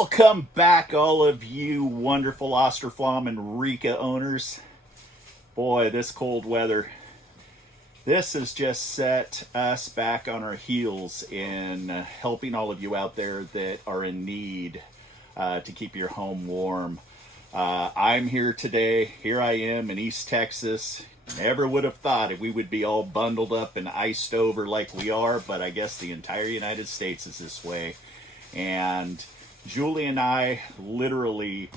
Welcome back, all of you wonderful Austroflamm and Rika owners. Boy, this cold weather, this has just set us back on our heels in helping all of you out there that are in need to keep your home warm. I'm here today. Here I am in East Texas. Never would have thought we would be all bundled up and iced over like we are, but I guess the entire United States is this way. And Julie and I literally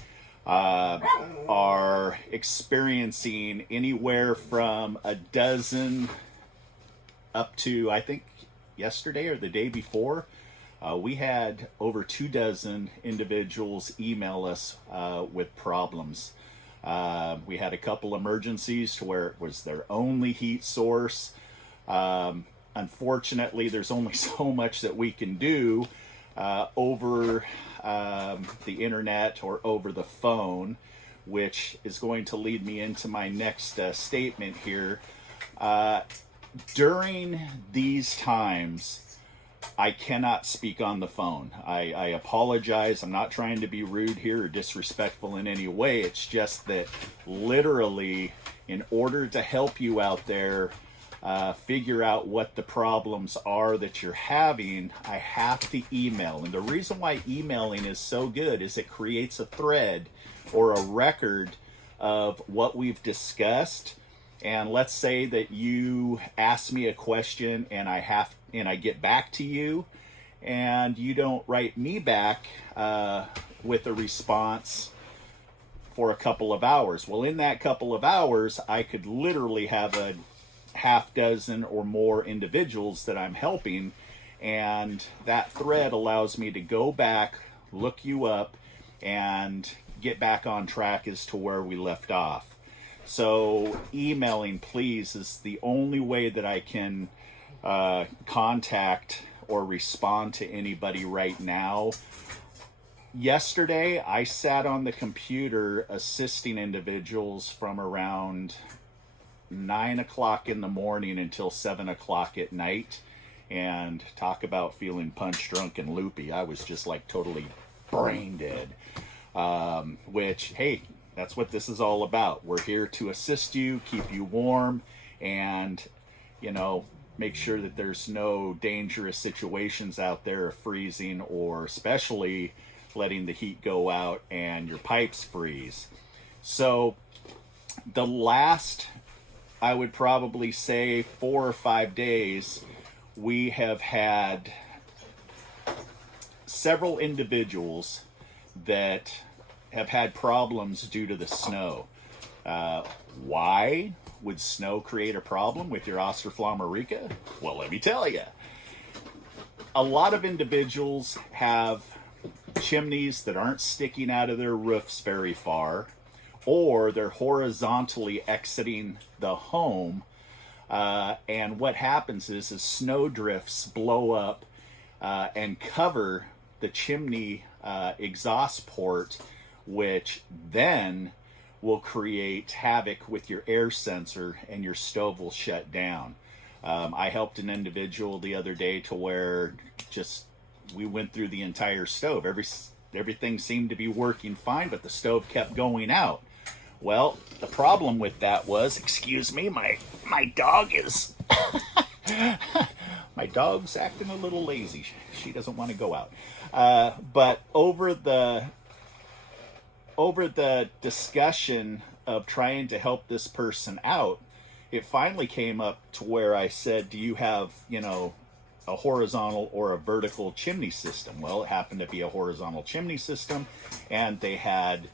are experiencing anywhere from a dozen up to, I think, yesterday or the day before, we had over 24 individuals email us with problems. We had a couple emergencies to where it was their only heat source. Unfortunately, there's only so much that we can do over the internet or over the phone, which is going to lead me into my next statement here. During these times, I cannot speak on the phone. I apologize. I'm not trying to be rude here or disrespectful in any way. It's just that literally, in order to help you out there, figure out what the problems are that you're having, I have to email. And the reason why emailing is so good is it creates a thread or a record of what we've discussed. And let's say that you ask me a question and I get back to you and you don't write me back with a response for a couple of hours. Well, in that couple of hours, I could literally have a half dozen or more individuals that I'm helping, and that thread allows me to go back, look you up, and get back on track as to where we left off. So emailing, please, is the only way that I can contact or respond to anybody right now. Yesterday, I sat on the computer assisting individuals from around 9 o'clock in the morning until 7 o'clock at night, and talk about feeling punch drunk and loopy. I was just like totally brain dead, which, hey, that's what this is all about. We're here to assist you, keep you warm, and, you know, make sure that there's no dangerous situations out there of freezing, or especially letting the heat go out and your pipes freeze. So the last, I would probably say 4 or 5 days, we have had several individuals that have had problems due to the snow. Why would snow create a problem with your Austroflamm or rika? Well, let me tell you. A lot of individuals have chimneys that aren't sticking out of their roofs very far, or they're horizontally exiting the home. And what happens is snow drifts blow up and cover the chimney exhaust port, which then will create havoc with your air sensor and your stove will shut down. I helped an individual the other day to where we went through the entire stove. Everything seemed to be working fine, but the stove kept going out. Well, the problem with that was, excuse me, my dog is, my dog's acting a little lazy. She doesn't want to go out. But over the discussion of trying to help this person out, it finally came up to where I said, do you have, a horizontal or a vertical chimney system? Well, it happened to be a horizontal chimney system, and they had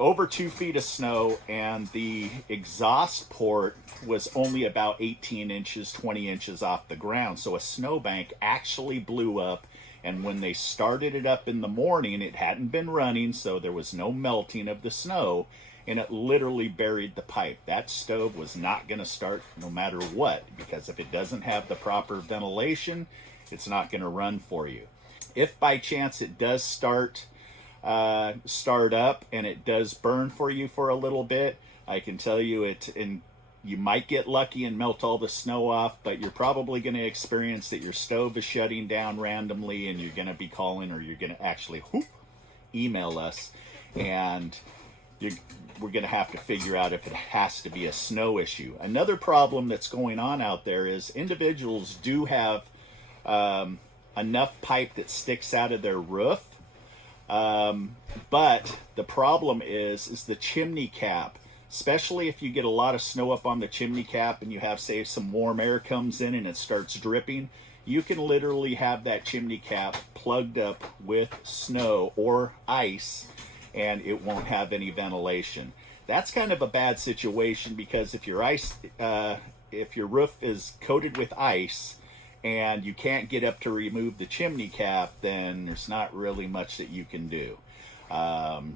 over 2 feet of snow, and the exhaust port was only about 18 inches, 20 inches off the ground. So a snowbank actually blew up, and when they started it up in the morning, it hadn't been running, so there was no melting of the snow, and it literally buried the pipe. That stove was not going to start no matter what, because if it doesn't have the proper ventilation, it's not going to run for you. If by chance it does start up and it does burn for you for a little bit, I can tell you you might get lucky and melt all the snow off, but you're probably going to experience that your stove is shutting down randomly, and you're going to be calling, or you're going to actually email us, and we're going to have to figure out if it has to be a snow issue. Another problem that's going on out there is individuals do have enough pipe that sticks out of their roof, but the problem is the chimney cap. Especially if you get a lot of snow up on the chimney cap and you have, say, some warm air comes in and it starts dripping, you can literally have that chimney cap plugged up with snow or ice, and it won't have any ventilation. That's kind of a bad situation, because if your roof is coated with ice and you can't get up to remove the chimney cap, then there's not really much that you can do.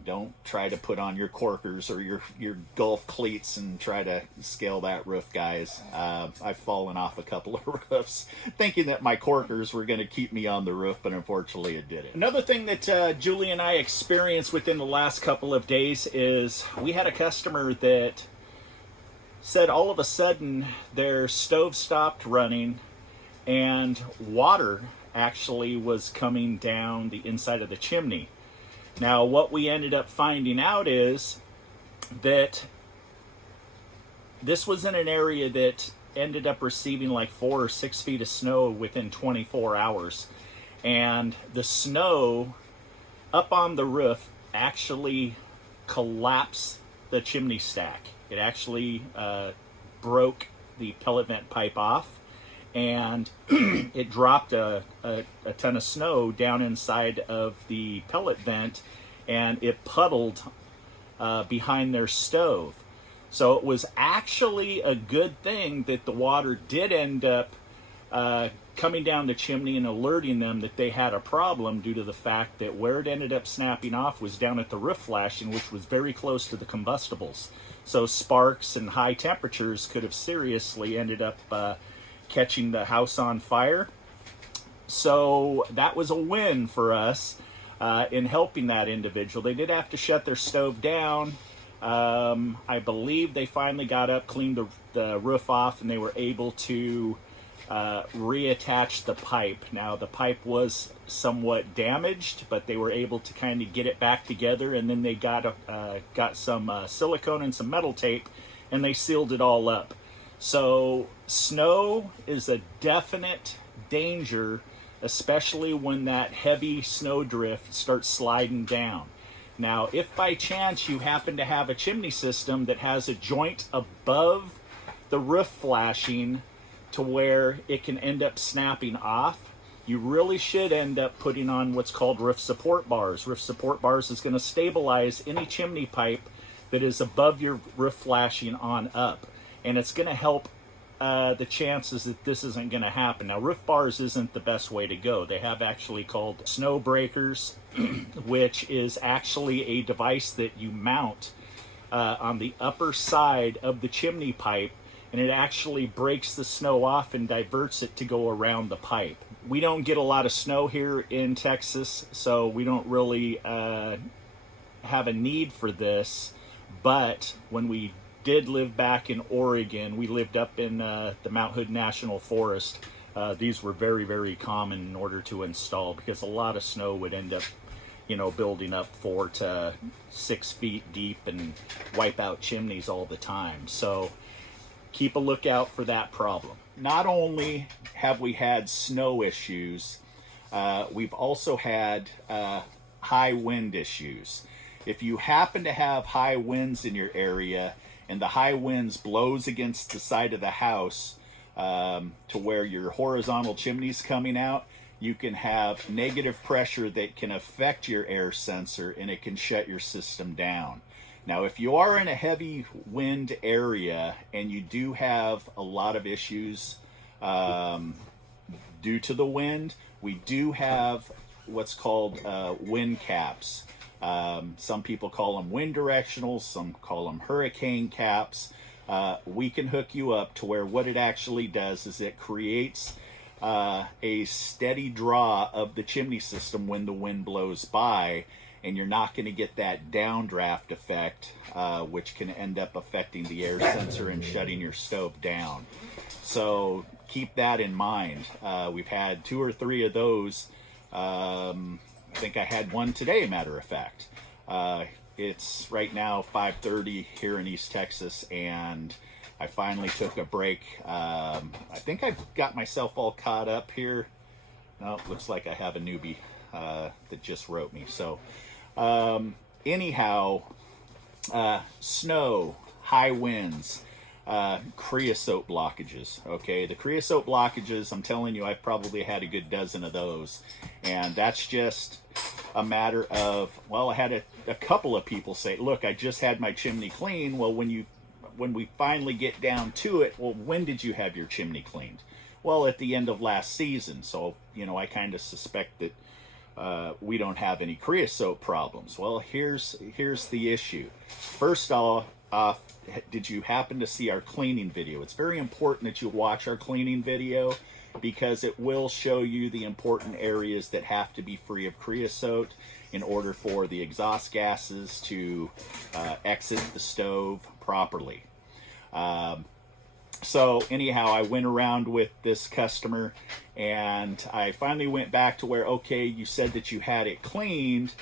Don't try to put on your corkers or your golf cleats and try to scale that roof, guys. I've fallen off a couple of roofs thinking that my corkers were going to keep me on the roof, but unfortunately it didn't. Another thing that Julie and I experienced within the last couple of days is we had a customer that said all of a sudden their stove stopped running and water actually was coming down the inside of the chimney. Now, what we ended up finding out is that this was in an area that ended up receiving like 4 or 6 feet of snow within 24 hours. And the snow up on the roof actually collapsed the chimney stack. It actually broke the pellet vent pipe off, and it dropped a ton of snow down inside of the pellet vent, and it puddled behind their stove. So it was actually a good thing that the water did end up coming down the chimney and alerting them that they had a problem, due to the fact that where it ended up snapping off was down at the roof flashing, which was very close to the combustibles. So sparks and high temperatures could have seriously ended up catching the house on fire. So that was a win for us in helping that individual. They did have to shut their stove down. I believe they finally got up, cleaned the roof off, and they were able to reattach the pipe. Now, the pipe was somewhat damaged, but they were able to kind of get it back together, and then they got some silicone and some metal tape, and they sealed it all up. So snow is a definite danger, especially when that heavy snow drift starts sliding down. Now, if by chance you happen to have a chimney system that has a joint above the roof flashing to where it can end up snapping off, you really should end up putting on what's called roof support bars. Roof support bars is going to stabilize any chimney pipe that is above your roof flashing on up. And it's going to help the chances that this isn't going to happen. Now, roof bars isn't the best way to go. They have actually called snow breakers, which is actually a device that you mount on the upper side of the chimney pipe, and it actually breaks the snow off and diverts it to go around the pipe. We don't get a lot of snow here in Texas, so we don't really have a need for this. But when we did live back in Oregon, we lived up in the Mount Hood National Forest. These were very, very common in order to install, because a lot of snow would end up, building up 4 to 6 feet deep and wipe out chimneys all the time. So keep a lookout for that problem. Not only have we had snow issues, we've also had high wind issues. If you happen to have high winds in your area, and the high winds blows against the side of the house to where your horizontal chimney's coming out, you can have negative pressure that can affect your air sensor, and it can shut your system down. Now, if you are in a heavy wind area and you do have a lot of issues due to the wind, we do have what's called wind caps. Some people call them wind directionals, some call them hurricane caps. We can hook you up to where what it actually does is it creates a steady draw of the chimney system when the wind blows by, and you're not going to get that downdraft effect, which can end up affecting the air sensor and shutting your stove down. So keep that in mind. We've had 2 or 3 of those think I had one today, matter of fact. It's right now 5:30 here in East Texas, and I finally took a break. I think I've got myself all caught up here. No, looks like I have a newbie that just wrote me. So anyhow, snow, high winds, creosote blockages. Okay, the creosote blockages, I'm telling you, I've probably had a good dozen of those, and that's just a matter of, well, I had a couple of people say, look, I just had my chimney clean. Well, when we finally get down to it, well, when did you have your chimney cleaned? Well, at the end of last season. So, I kind of suspect that we don't have any creosote problems. Well, here's the issue. First off, did you happen to see our cleaning video? It's very important that you watch our cleaning video, because it will show you the important areas that have to be free of creosote in order for the exhaust gases to exit the stove properly. So anyhow, I went around with this customer, and I finally went back to where, okay, you said that you had it cleaned.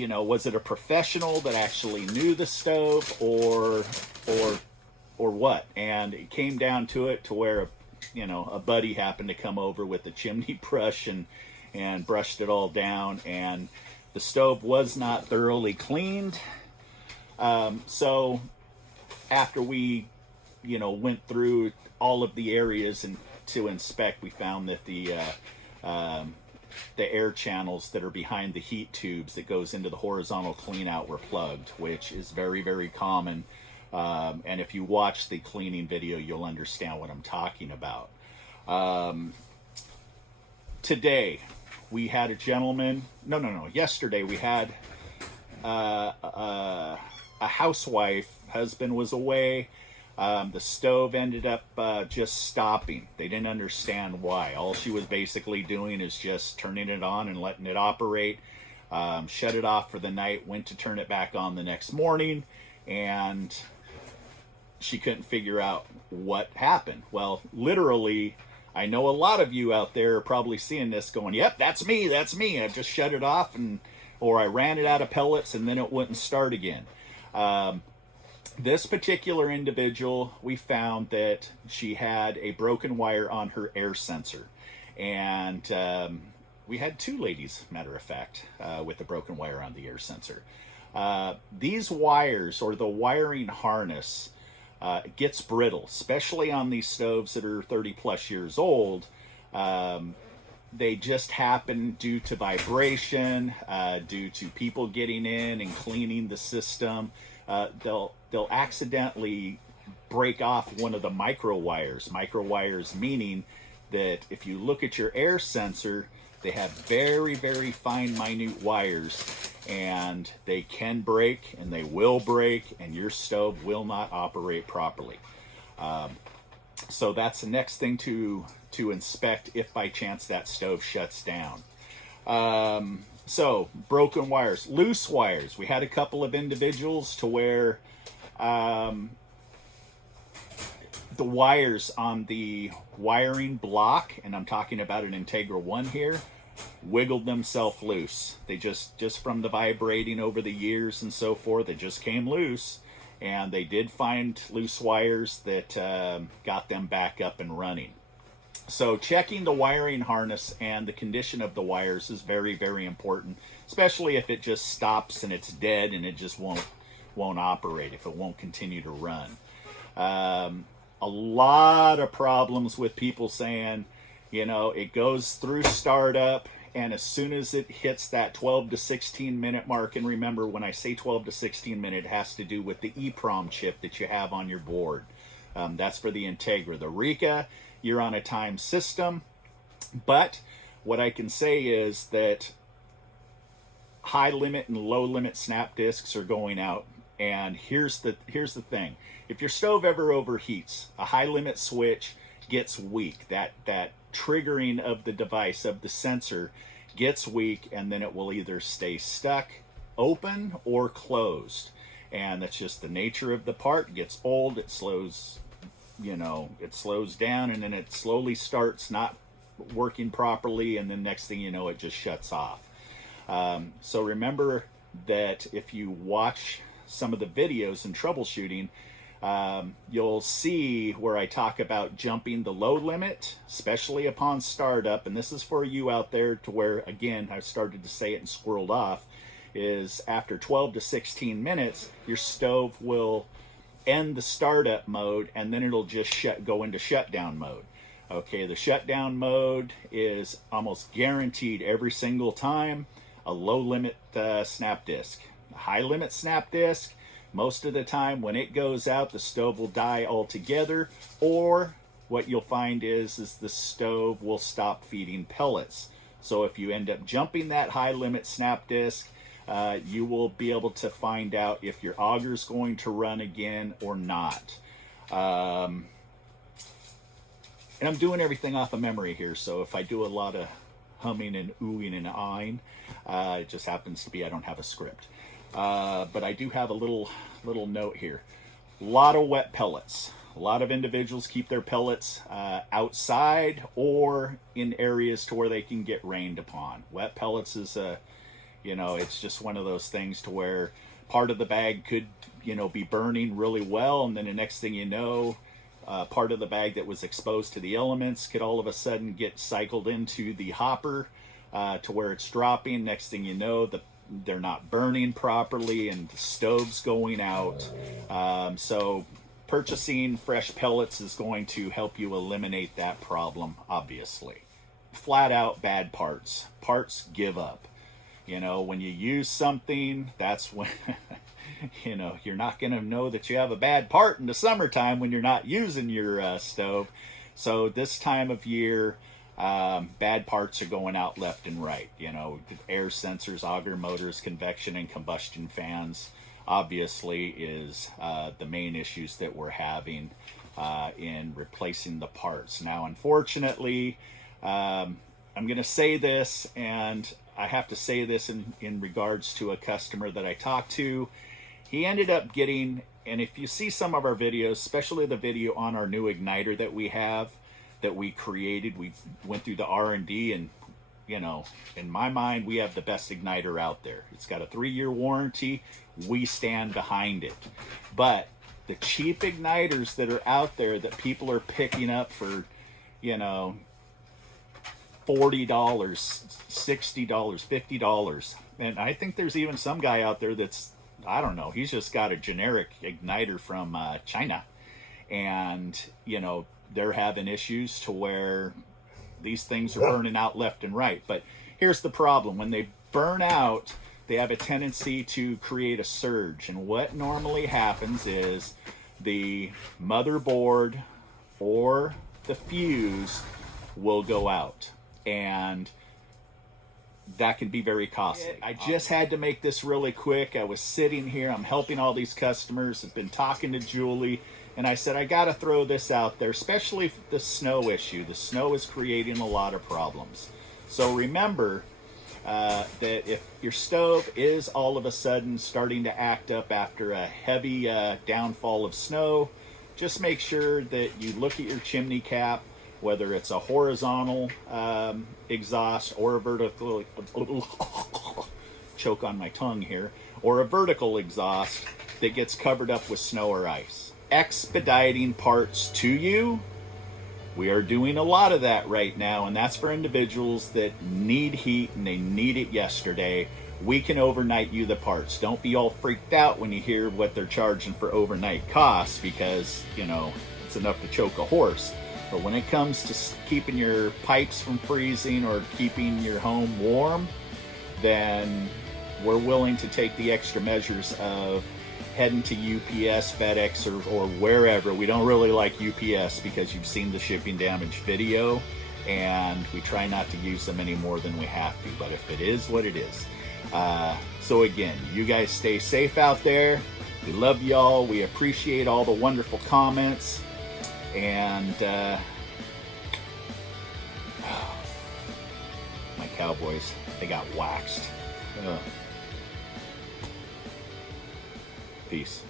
Was it a professional that actually knew the stove, or what? And it came down to it to where a buddy happened to come over with a chimney brush and brushed it all down, and the stove was not thoroughly cleaned. So after we, went through all of the areas and to inspect, we found that the air channels that are behind the heat tubes that goes into the horizontal clean out were plugged, which is very, very common. And if you watch the cleaning video, you'll understand what I'm talking about. Today, we had a gentleman, yesterday we had a housewife. Husband was away. The stove ended up just stopping. They didn't understand why. All she was basically doing is just turning it on and letting it operate. Shut it off for the night, went to turn it back on the next morning, and she couldn't figure out what happened. Well, literally, I know a lot of you out there are probably seeing this going, yep, that's me. I just shut it off, or I ran it out of pellets and then it wouldn't start again. This particular individual, we found that she had a broken wire on her air sensor. And we had two ladies, matter of fact, with a broken wire on the air sensor. These wires, or the wiring harness, gets brittle, especially on these stoves that are 30 plus years old. They just happen due to vibration, due to people getting in and cleaning the system. They'll accidentally break off one of the micro wires. Micro wires meaning that if you look at your air sensor, they have very, very fine, minute wires, and they can break, and they will break, and your stove will not operate properly. So that's the next thing to inspect if by chance that stove shuts down. So broken wires, loose wires. We had a couple of individuals to where the wires on the wiring block, and I'm talking about an Integra 1 here, wiggled themselves loose. They just from the vibrating over the years and so forth, they just came loose, and they did find loose wires that got them back up and running. So checking the wiring harness and the condition of the wires is very, very important, especially if it just stops and it's dead and it just won't operate, if it won't continue to run. A lot of problems with people saying, it goes through startup, and as soon as it hits that 12 to 16 minute mark, and remember, when I say 12 to 16 minute, it has to do with the EEPROM chip that you have on your board. That's for the Integra. The Rika, you're on a time system, but what I can say is that high limit and low limit snap discs are going out. And here's the thing. If your stove ever overheats, a high limit switch gets weak. That triggering of the device, of the sensor, gets weak, and then it will either stay stuck, open, or closed. And that's just the nature of the part. It gets old, it slows down, and then it slowly starts not working properly, and then next thing you know, it just shuts off. So remember that if you watch some of the videos in troubleshooting, you'll see where I talk about jumping the load limit, especially upon startup. And this is for you out there to where, again, I started to say it and squirreled off, is after 12 to 16 minutes, your stove will end the startup mode and then it'll just go into shutdown mode. Okay, the shutdown mode is almost guaranteed every single time a low limit snap disc. A high limit snap disc, most of the time when it goes out, the stove will die altogether, or what you'll find is the stove will stop feeding pellets. So if you end up jumping that high limit snap disc, you will be able to find out if your auger is going to run again or not. And I'm doing everything off of memory here, so if I do a lot of humming and oohing and ahhing, it just happens to be I don't have a script. But I do have a little note here. A lot of wet pellets. A lot of individuals keep their pellets outside or in areas to where they can get rained upon. Wet pellets is it's just one of those things to where part of the bag could, be burning really well, and then the next thing you know, part of the bag that was exposed to the elements could all of a sudden get cycled into the hopper to where it's dropping. Next thing you know, they're not burning properly and the stove's going out. So purchasing fresh pellets is going to help you eliminate that problem, obviously. Flat out bad parts. Parts give up. When you use something, that's when, you're not going to know that you have a bad part in the summertime when you're not using your stove. So this time of year, bad parts are going out left and right. Air sensors, auger motors, convection and combustion fans, obviously is the main issues that we're having in replacing the parts. Now, unfortunately, I'm going to say this, and I have to say this in regards to a customer that I talked to. He ended up getting, and if you see some of our videos, especially the video on our new igniter that we have, that we created, we went through the R&D, and in my mind, we have the best igniter out there. It's got a 3-year warranty. We stand behind it. But the cheap igniters that are out there that people are picking up for, $40, $60, $50. And I think there's even some guy out there that's, I don't know, he's just got a generic igniter from China. And, they're having issues to where these things are burning out left and right. But here's the problem. When they burn out, they have a tendency to create a surge. And what normally happens is the motherboard or the fuse will go out. And that can be very costly. I just had to make this really quick. I was sitting here, I'm helping all these customers, I've been talking to Julie, and I said, I gotta throw this out there, especially the snow issue. The snow is creating a lot of problems. So remember that if your stove is all of a sudden starting to act up after a heavy downfall of snow, just make sure that you look at your chimney cap, whether it's a horizontal exhaust or a vertical, choke on my tongue here, or a vertical exhaust that gets covered up with snow or ice. Expediting parts to you, we are doing a lot of that right now, and that's for individuals that need heat and they need it yesterday. We can overnight you the parts. Don't be all freaked out when you hear what they're charging for overnight costs, because, it's enough to choke a horse. But when it comes to keeping your pipes from freezing or keeping your home warm, then we're willing to take the extra measures of heading to UPS, FedEx, or wherever. We don't really like UPS because you've seen the shipping damage video, and we try not to use them any more than we have to. But if it is what it is. So again, you guys stay safe out there. We love y'all. We appreciate all the wonderful comments. And my Cowboys, they got waxed. Peace.